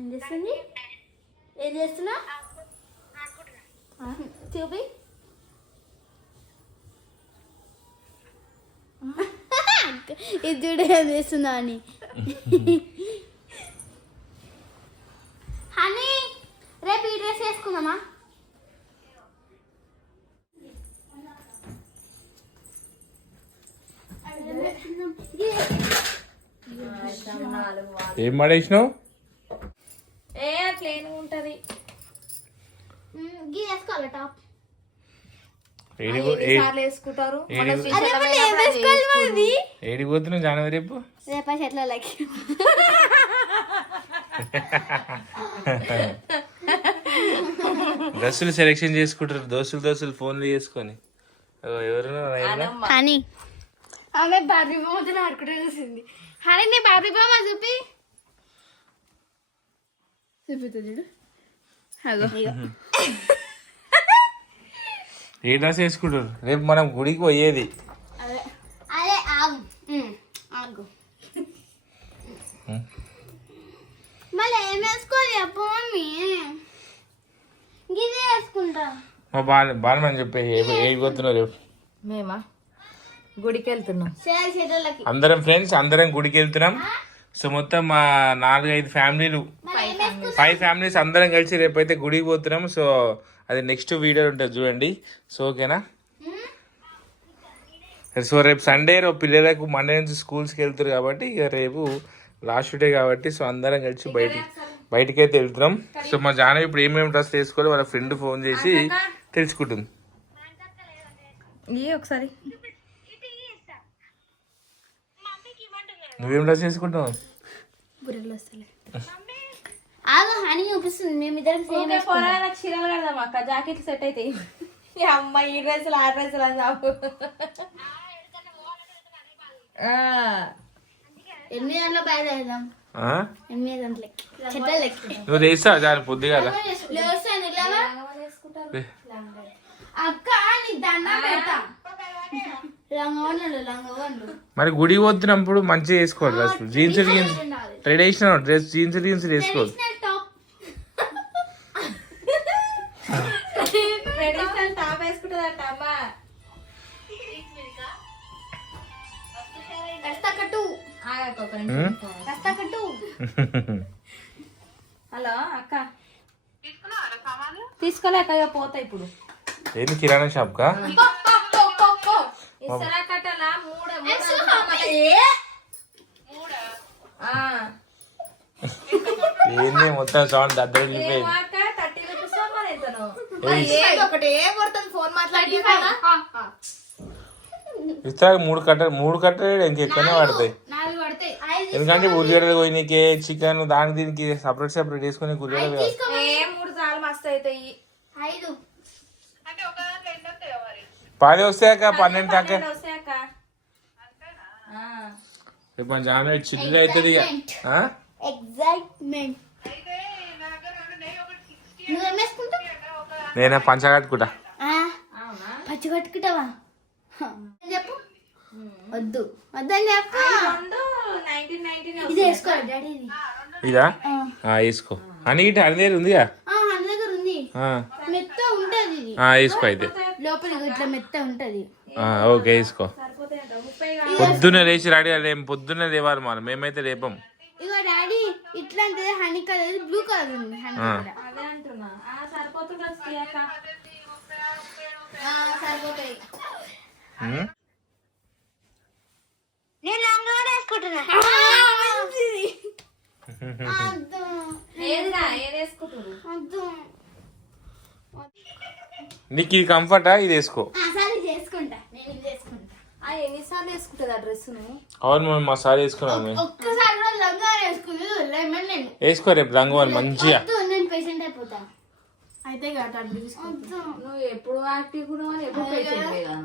ఏం చేస్తుంది? ఏం చేస్తున్నా? చూపి. ఇది చూడ ఏం చేస్తుందా అని. హనీ రేపు ఈ డ్రెస్ వేసుకుందామా? ఏం పడేసినావు? ప్లేన్ ఉంటది. వేసుకోవాలి టాప్. వేసుకుంటారు. ఏడికి పోతున్నావు జానవి రేపు? రేపా చెట్లకి. డ్రెస్సులు సెలెక్షన్ చేసుకుంటారు దోస్తులు ఫోన్లు చేసుకొని. ఎవరు హనీ ఆమె బార్బీ బొమ్మతో ఆడుకుంటే చూసింది. హనీ నీ బార్బీ బొమ్మ చూపి. చూపిస్తా చూడు. ఏ డ్రెస్ వేసుకుంటారు రేపు మనం గుడికి పోయేది? అదే ఆగు మళ్ళీ ఏం వేసుకోవాలి అప్పు మమ్మీ? గిది వేసుకుంటా. మా బాలమని చెప్పి ఏ పోతున్నావు రేపు? మేమా గుడికి వెళ్తున్నాం అందరం ఫ్రెండ్స్ అందరం గుడికి వెళ్తున్నాం. సో మొత్తం మా 4-5 ఫ్యామిలీలు 5 ఫ్యామిలీస్ అందరం కలిసి రేపైతే గుడికి పోతున్నాం. సో అది నెక్స్ట్ వీడియో ఉంటుంది చూడండి. సో ఓకేనా? సో రేపు సండే పిల్లలకు మండే నుంచి స్కూల్స్కి వెళ్తారు కాబట్టి ఇక రేపు లాస్ట్ డే కాబట్టి సో అందరం కలిసి బయటికి అయితే వెళ్తున్నాం. సో మా జానవి ఇప్పుడు ఏమేమి డ్రెస్ వేసుకోవాలి వాళ్ళ ఫ్రెండ్ ఫోన్ చేసి తెలుసుకుంటుంది. ఒకసారి నువ్వేం డ్రెస్ వేసుకుంటావు? అని చూపిస్తుంది. మేమిద్దరం చీరలు కడదాం అక్క, జాకెట్లు సెట్ అయితే. అమ్మ ఈ డ్రెస్సులు ఆ డ్రెస్సులు అని చాపు. 8 గంటల బయలుదేరదాం. 8 గంటలకి చెట్లకి. నువ్వు చేస్తావా దాని పొద్దు కదా? అక్క నీ దండం పెడతా. మరి గుడి పోతున్నప్పుడు మంచిగా వేసుకోవాలి dress. Jeans traditional dress jeans వేసుకోవాలి. హలో అక్క తీసుకోలేక పోతా ఇప్పుడు. ఏంది కిరాణా షాప్ కా? ఏంది మొత్తం సౌండ్ దగ్గర ఇస్తా. 3 కట్టలు ఇంకెక్కడనే పడతాయి. ఎందుకంటే ఉల్లిగడ్డలు పోయినకే చికెన్ దానికి దీనికి సపరేట్ వేసుకుని ఉల్లిగడ్డలు 3 సార్లు మస్తు అవుతాయి. 10 వస్తాయాక 12 దాకా రేపు మన జాన చిల్లు అవుతుంది. నేనే పంచ కట్టుకుంటా. పచ్చి కట్టుకుంటావా? చెప్పు. వద్దు వద్దని చెప్పు. ఇది వేసుకోవాలి డాడీ. ఇదా వేసుకో అని ఇటు అన్ని దగ్గర ఉందిగా. మెత్త ఉంటది వేసుకో అయితే లోపల ఇట్లా మెత్త ఉంటది. ఓకే వేసుకో. పొద్దున్నే లేచి రెడీ లేం. పొద్దున్నే లేవాలి మనం. మేమైతే లేపం. ఇగో డాడీ ఇట్లాంటిది హనీ కలర్ బ్లూ కలర్ ఉంది. సరిపోతాయి. నేను లంగా వేసుకుంటున్నా. నీకు ఇది కంఫర్టా? ఇది వేసుకో. ఎన్నిసార్లు వేసుకుంటుంది ఆ డ్రెస్? అవును మా సార్ వేసుకున్నాను. వేసుకో రేపు లంగా మంచిగా. ఎప్పుడు యాక్టివ్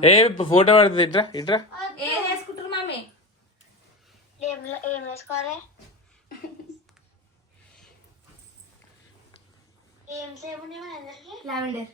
ఏ ఫోటో పడుతుంది. ఇట్రా ఇట్రా. ఏం వేసుకుంటారు మమ్మీ? ఏం వేసుకోవాలి? లావెండర్.